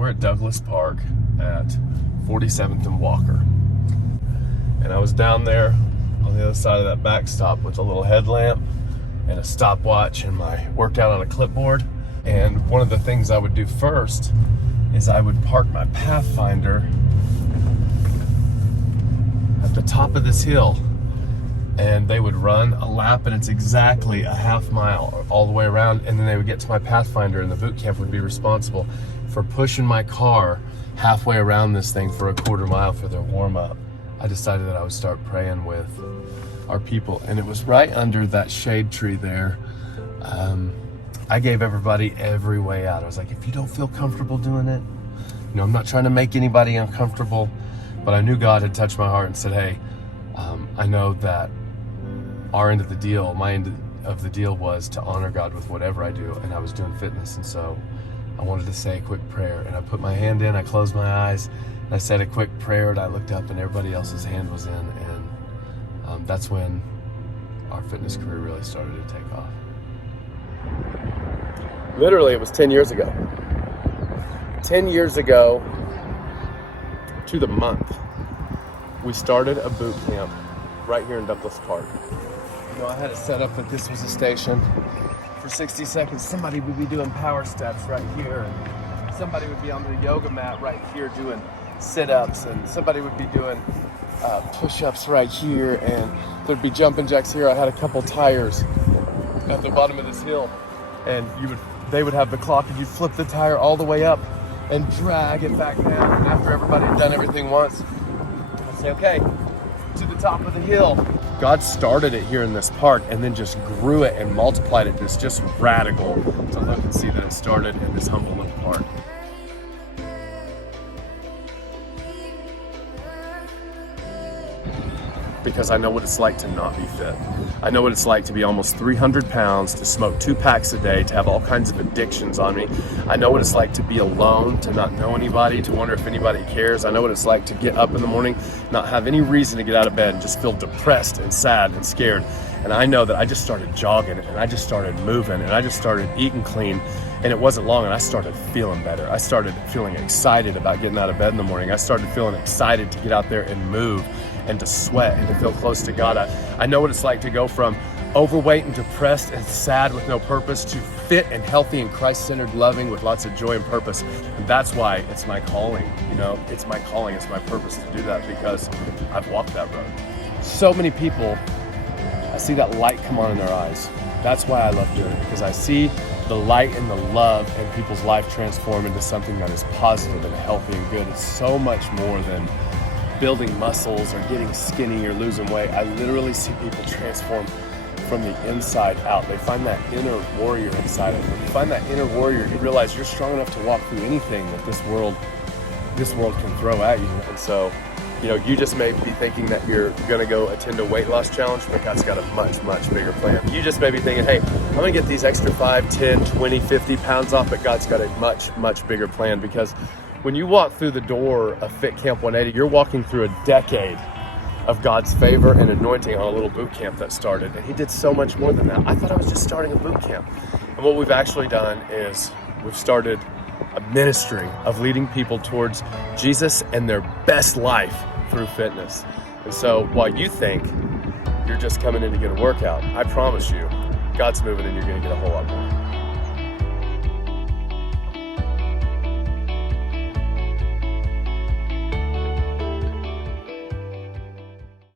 We're at Douglas Park at 47th and Walker. And I was down there on the other side of that backstop with a little headlamp and a stopwatch and my workout on a clipboard. And one of the things I would do first is I would park my Pathfinder at the top of this hill, and they would run a lap, and it's exactly a half mile all the way around, and then they would get to my Pathfinder, and the boot camp would be responsible for pushing my car halfway around this thing for a quarter mile for their warm-up. I decided that I would start praying with our people, and it was right under that shade tree there. I gave everybody every way out. I was like, if you don't feel comfortable doing it, I'm not trying to make anybody uncomfortable, but I knew God had touched my heart and said, hey, I know that our end of the deal, my end of the deal was to honor God with whatever I do, and I was doing fitness, and so I wanted to say a quick prayer, and I put my hand in, I closed my eyes, and I said a quick prayer, and I looked up, and everybody else's hand was in, and that's when our fitness career really started to take off. Literally, it was 10 years ago. 10 years ago to the month, we started a boot camp right here in Douglas Park. I had it set up that this was a station. For 60 seconds, somebody would be doing power steps right here, and somebody would be on the yoga mat right here doing sit-ups, and somebody would be doing push-ups right here, and there'd be jumping jacks here. I had a couple tires at the bottom of this hill, and they would have the clock, and you'd flip the tire all the way up and drag it back down. And after everybody had done everything once, I'd say, okay, to the top of the hill. God started it here in this park and then just grew it and multiplied it. It's just radical to look and see that it started in this humble little park. Because I know what it's like to not be fit. I know what it's like to be almost 300 pounds, to smoke 2 packs a day, to have all kinds of addictions on me. I know what it's like to be alone, to not know anybody, to wonder if anybody cares. I know what it's like to get up in the morning, not have any reason to get out of bed, and just feel depressed and sad and scared. And I know that I just started jogging, and I just started moving, and I just started eating clean, and it wasn't long, and I started feeling better. I started feeling excited about getting out of bed in the morning. I started feeling excited to get out there and move, and to sweat, and to feel close to God. I know what it's like to go from overweight and depressed and sad with no purpose to fit and healthy and Christ-centered, loving with lots of joy and purpose. And that's why it's my calling. It's my calling, it's my purpose to do that, because I've walked that road. So many people, I see that light come on in their eyes. That's why I love doing it, because I see the light and the love in people's life transform into something that is positive and healthy and good. It's so much more than building muscles or getting skinny or losing weight. I literally see people transform from the inside out. They find that inner warrior inside of them. When you find that inner warrior, you realize you're strong enough to walk through anything that this world can throw at you. And so, you just may be thinking that you're gonna go attend a weight loss challenge, but God's got a much, much bigger plan. You just may be thinking, hey, I'm gonna get these extra 5, 10, 20, 50 pounds off, but God's got a much, much bigger plan, because when you walk through the door of Fit Camp 180, you're walking through a decade of God's favor and anointing on a little boot camp that started. And He did so much more than that. I thought I was just starting a boot camp. And what we've actually done is we've started a ministry of leading people towards Jesus and their best life through fitness. And so while you think you're just coming in to get a workout, I promise you, God's moving and you're gonna get a whole lot more.